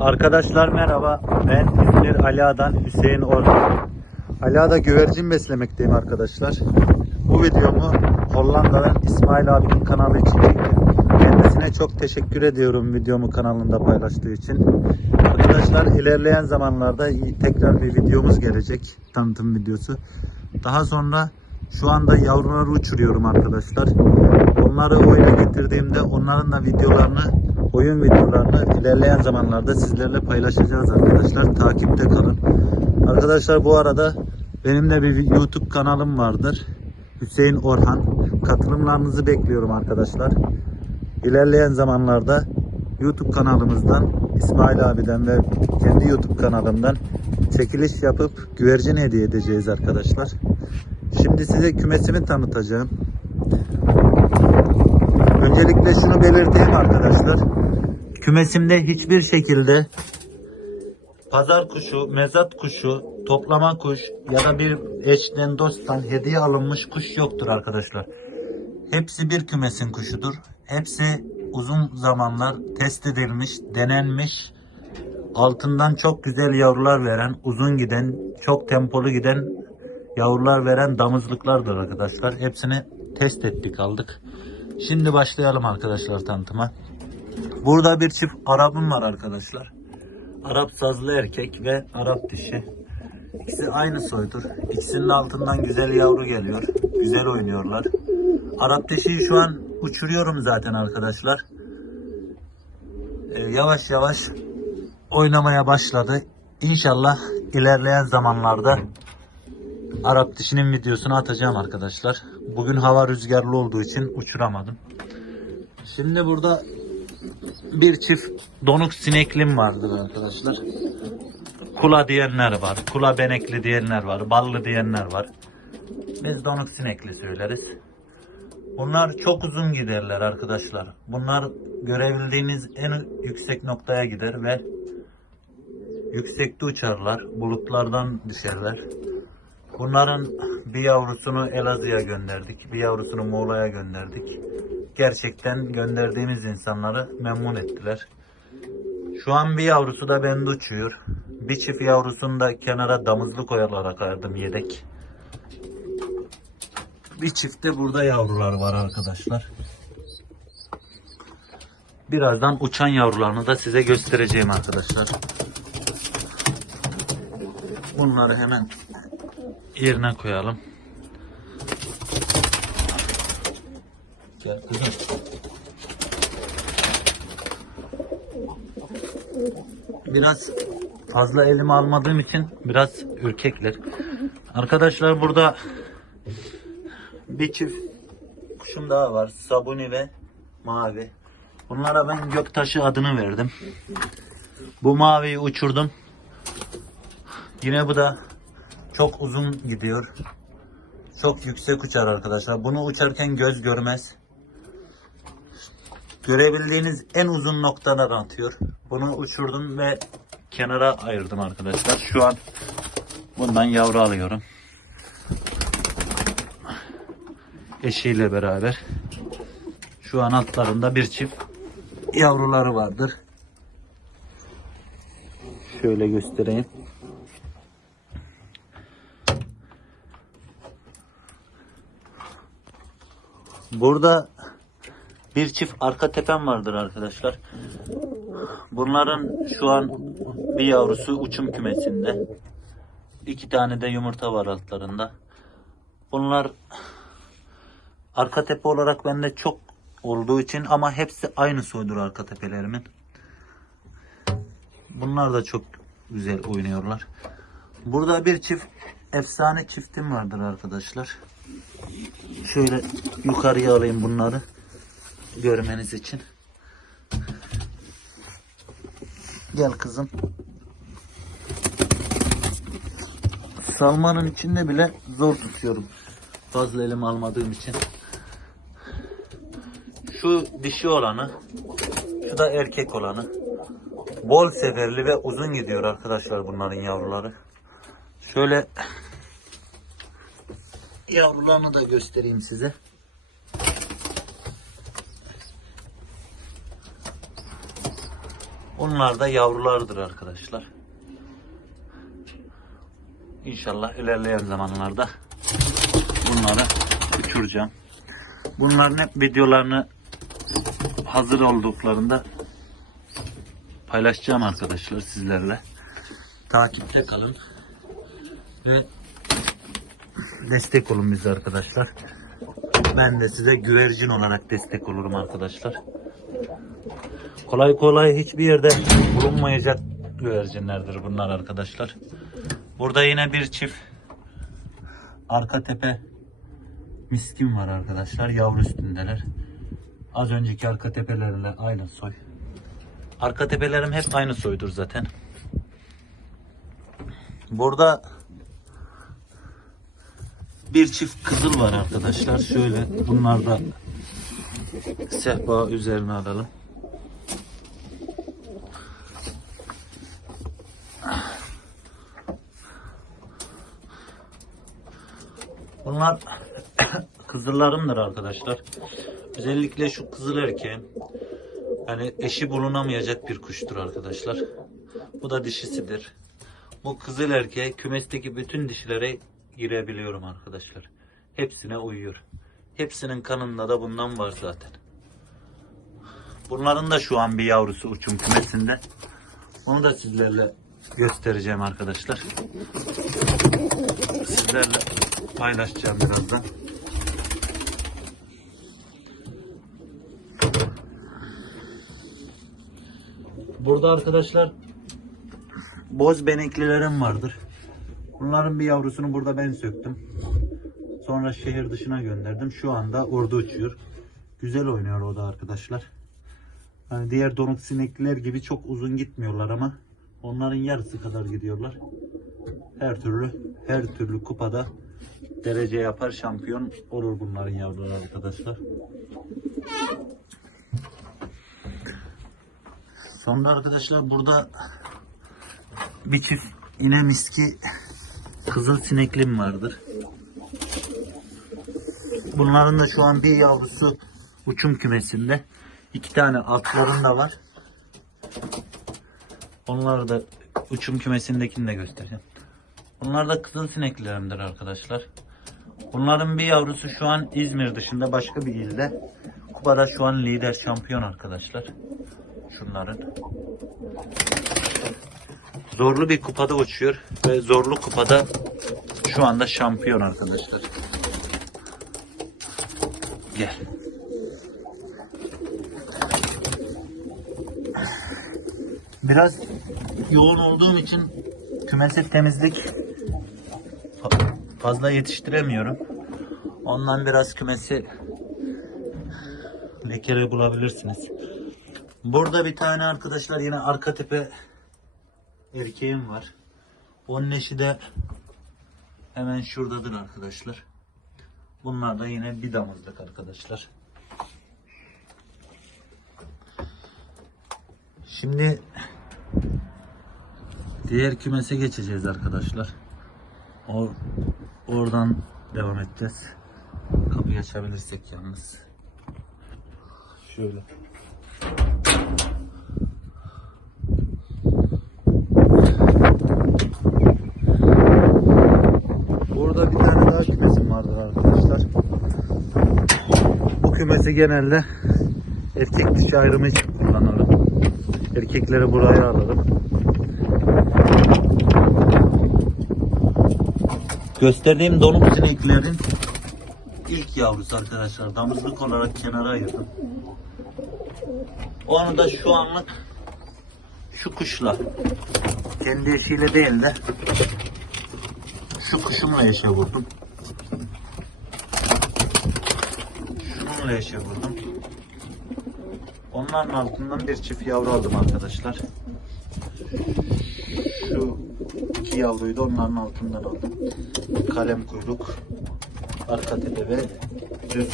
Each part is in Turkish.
Arkadaşlar merhaba. Ben İzmir Aliağa'dan Hüseyin Orhan. Aliağa'da güvercin beslemekteyim arkadaşlar. Bu videomu Hollanda'dan İsmail abinin kanalı için. Kendisine çok teşekkür ediyorum videomu kanalında paylaştığı için. Arkadaşlar ilerleyen zamanlarda tekrar bir videomuz gelecek. Tanıtım videosu. Daha sonra şu anda yavruları uçuruyorum arkadaşlar. Onları oyuna getirdiğimde onların da videolarını, oyun videolarını ilerleyen zamanlarda sizlerle paylaşacağız arkadaşlar. Takipte kalın. Arkadaşlar bu arada benim de bir YouTube kanalım vardır. Hüseyin Orhan. Katılımlarınızı bekliyorum arkadaşlar. İlerleyen zamanlarda YouTube kanalımızdan İsmail abiden ve kendi YouTube kanalımdan çekiliş yapıp güvercin hediye edeceğiz arkadaşlar. Şimdi size kümesimi tanıtacağım. Öncelikle şunu belirteyim arkadaşlar. Kümesimde hiçbir şekilde pazar kuşu, mezat kuşu, toplama kuş ya da bir eşten dosttan hediye alınmış kuş yoktur arkadaşlar. Hepsi bir kümesin kuşudur. Hepsi uzun zamanlar test edilmiş, denenmiş, altından çok güzel yavrular veren, uzun giden, çok tempolu giden yavrular veren damızlıklardır arkadaşlar. Hepsini test ettik aldık. Şimdi başlayalım arkadaşlar tanıtıma. Burada bir çift Arap'ım var arkadaşlar. Arap sazlı erkek ve Arap dişi. İkisi aynı soydur. İkisinin altından güzel yavru geliyor. Güzel oynuyorlar. Arap dişiyi şu an uçuruyorum zaten arkadaşlar. Ee, yavaş yavaş oynamaya başladı. İnşallah ilerleyen zamanlarda Arap dişinin videosunu atacağım arkadaşlar. Bugün hava rüzgarlı olduğu için uçuramadım. Şimdi burada bir çift donuk sineklim vardır arkadaşlar. Kula diyenler var, kula benekli diyenler var, ballı diyenler var. Biz donuk sinekli söyleriz. Bunlar çok uzun giderler arkadaşlar. Bunlar görebildiğimiz en yüksek noktaya gider ve yüksekte uçarlar. Bulutlardan düşerler. Bunların bir yavrusunu Elazığ'a gönderdik. Bir yavrusunu Muğla'ya gönderdik. Gerçekten gönderdiğimiz insanları memnun ettiler. Şu an bir yavrusu da bende uçuyor. Bir çift yavrusunu da kenara damızlık oyalarak ayırdım yedek. Bir çift de burada yavrular var arkadaşlar. Birazdan uçan yavrularını da size göstereceğim arkadaşlar. Bunları hemen yerine koyalım. Gel kızım. Biraz fazla elime almadığım için biraz ürkekler. Arkadaşlar burada bir çift kuşum daha var. Sabuni ve mavi. Bunlara ben göktaşı adını verdim. Bu maviyi uçurdum. Yine bu da çok uzun gidiyor. Çok yüksek uçar arkadaşlar. Bunu uçarken göz görmez. Görebildiğiniz en uzun noktadan atıyor. Bunu uçurdum ve kenara ayırdım arkadaşlar. Şu an bundan yavru alıyorum. Eşiyle beraber. Şu an altlarında bir çift yavruları vardır. Şöyle göstereyim. Burada bir çift arka tepem vardır arkadaşlar. Bunların şu an bir yavrusu uçum kümesinde. İki tane de yumurta var altlarında. Bunlar arka tepe olarak bende çok olduğu için ama hepsi aynı soydur arka tepelerimin. Bunlar da çok güzel oynuyorlar. Burada bir çift efsane çiftim vardır arkadaşlar. Şöyle yukarıya alayım bunları görmeniz için. Gel kızım. Salmanın içinde bile zor tutuyorum. Fazla elim almadığım için. Şu dişi olanı, şu da erkek olanı. Bol seferli ve uzun gidiyor arkadaşlar bunların yavruları. Şöyle yavrularını da göstereyim size. Bunlar da yavrulardır arkadaşlar. İnşallah ilerleyen zamanlarda bunları uçuracağım. Bunların hep videolarını hazır olduklarında paylaşacağım arkadaşlar sizlerle. Takipte kalın ve destek olun bize arkadaşlar. Ben de size güvercin olarak destek olurum arkadaşlar. Kolay kolay hiçbir yerde bulunmayacak güvercinlerdir bunlar arkadaşlar. Burada yine bir çift arka tepe miskin var arkadaşlar. Yavru üstündeler. Az önceki arka tepelerle aynı soy. Arka tepelerim hep aynı soydur zaten. Burada bir çift kızıl var arkadaşlar. Şöyle bunlar da sehpa üzerine alalım. Bunlar kızıllarımdır arkadaşlar. Özellikle şu kızıl erkeğin yani eşi bulunamayacak bir kuştur arkadaşlar. Bu da dişisidir. Bu kızıl erkeğe kümesteki bütün dişilere girebiliyorum arkadaşlar. Hepsine uyuyor. Hepsinin kanında da bundan var zaten. Bunların da şu an bir yavrusu uçum kümesinde. Onu da sizlerle göstereceğim arkadaşlar. Sizlerle paylaşacağım birazdan. Burada arkadaşlar boz beneklilerim vardır. Bunların bir yavrusunu burada ben söktüm. Sonra şehir dışına gönderdim. Şu anda orada uçuyor. Güzel oynuyor o da arkadaşlar. Hani diğer donuk sinekliler gibi çok uzun gitmiyorlar ama onların yarısı kadar gidiyorlar. Her türlü her türlü kupada derece yapar şampiyon olur bunların yavruları arkadaşlar. Sonra arkadaşlar burada bir çift yine miski kızıl sineklim vardır. Bunların da şu an bir yavrusu uçum kümesinde. İki tane altlarında var. Onları da uçum kümesindekini de göstereceğim. Bunlar da kızıl sineklerimdir arkadaşlar. Bunların bir yavrusu şu an İzmir dışında başka bir ilde. Kupada şu an lider şampiyon arkadaşlar. Şunların. Zorlu bir kupada uçuyor ve zorlu kupada şu anda şampiyon arkadaşlar. Gel. Biraz yoğun olduğum için kümese temizlik fa- fazla yetiştiremiyorum. Ondan biraz kümesi lekere bulabilirsiniz. Burada bir tane arkadaşlar yine arka tepe erkeğim var. Onun eşi de hemen şuradadır arkadaşlar. Bunlar da yine bir damızlık arkadaşlar. Şimdi diğer kümese geçeceğiz arkadaşlar. Or oradan devam edeceğiz. Kapıyı açabilirsek yalnız. Şöyle. Burada bir tane daha kümesim vardır arkadaşlar. Kümesi genelde erkek dişi ayrımı için kullanırım. Erkekleri buraya alırım. Gösterdiğim donuk sineklerin ilk yavrusu arkadaşlar. Damızlık olarak kenara ayırdım. Onu da şu anlık şu kuşla kendi eşiyle değil de şu kuşumla yaşa vurdum. Şununla yaşa vurdum. Onların altından bir çift yavru aldım arkadaşlar. Şu iki yavruyu da onların altından aldım. Kalem kuyruk, arka tepe ve düz.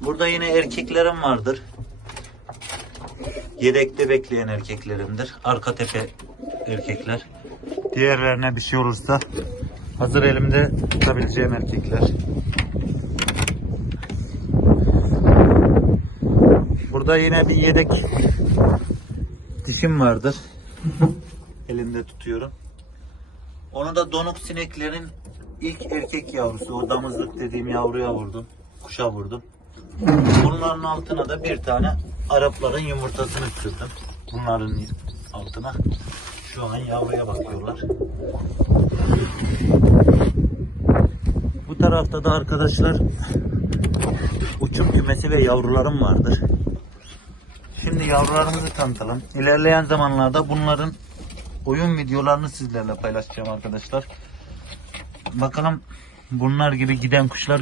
Burada yine erkeklerim vardır. Yedekte bekleyen erkeklerimdir. Arka tepe erkekler. Diğerlerine bir şey olursa hazır elimde tutabileceğim erkekler. Burada yine bir yedek dişim vardır. Elimde tutuyorum. Onu da donuk sineklerin ilk erkek yavrusu. O damızlık dediğim yavruya vurdum. Kuşa vurdum. Bunların altına da bir tane Arapların yumurtasını sürdüm. Bunların altına. Şu an yavruya bakıyorlar. Bu tarafta da arkadaşlar uçum kümesi ve yavrularım vardır. Şimdi yavrularımızı tanıtalım. İlerleyen zamanlarda bunların oyun videolarını sizlerle paylaşacağım arkadaşlar. Bakalım bunlar gibi giden kuşlar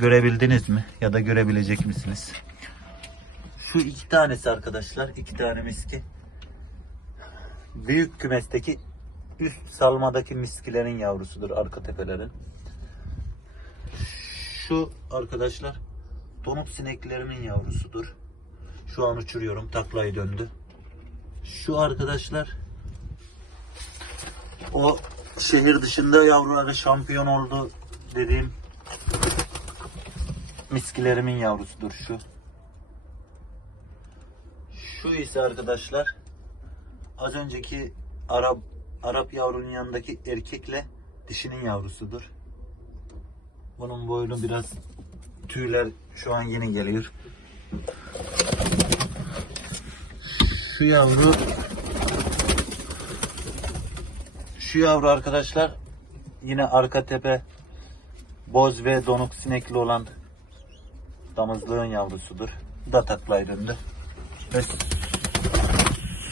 görebildiniz mi? Ya da görebilecek misiniz? Şu iki tanesi arkadaşlar. iki tane miski. Büyük kümesteki üst salmadaki miskilerin yavrusudur arka tepelerin. Şu arkadaşlar donuk sineklerimin yavrusudur. Şu an uçuruyorum. Taklayı döndü. Şu arkadaşlar o şehir dışında yavruları şampiyon oldu dediğim miskilerimin yavrusudur şu. Şu ise arkadaşlar az önceki Arap Arap yavrunun yanındaki erkekle dişinin yavrusudur. Bunun boynu biraz tüyler şu an yeni geliyor. Şu yavru şu yavru arkadaşlar yine arka tepe boz ve donuk sinekli olan damızlığın yavrusudur. Da taklayı döndü. Ve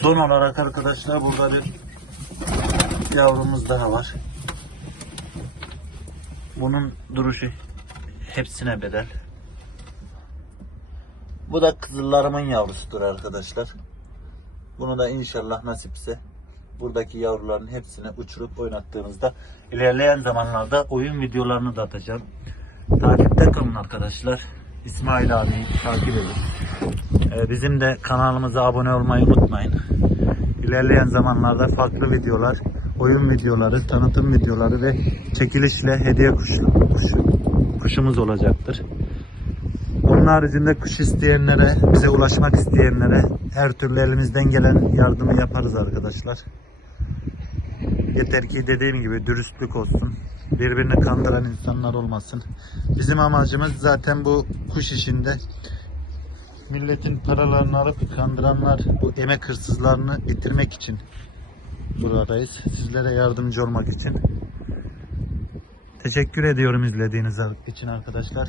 son olarak arkadaşlar burada bir yavrumuz daha var. Bunun duruşu hepsine bedel. Bu da kızıllarımın yavrusudur arkadaşlar. Bunu da inşallah nasipse buradaki yavruların hepsini uçurup oynattığımızda ilerleyen zamanlarda oyun videolarını da atacağım. Takipte kalın arkadaşlar. İsmail abi takip edin. Ee, bizim de kanalımıza abone olmayı unutmayın. İlerleyen zamanlarda farklı videolar, oyun videoları, tanıtım videoları ve çekilişle hediye kuşu, kuşu, kuşumuz olacaktır. Haricinde kuş isteyenlere, bize ulaşmak isteyenlere her türlü elimizden gelen yardımı yaparız arkadaşlar. Yeter ki dediğim gibi dürüstlük olsun. Birbirini kandıran insanlar olmasın. Bizim amacımız zaten bu kuş işinde milletin paralarını alıp kandıranlar, bu emek hırsızlarını bitirmek için buradayız. Sizlere yardımcı olmak için. Teşekkür ediyorum izlediğiniz için arkadaşlar.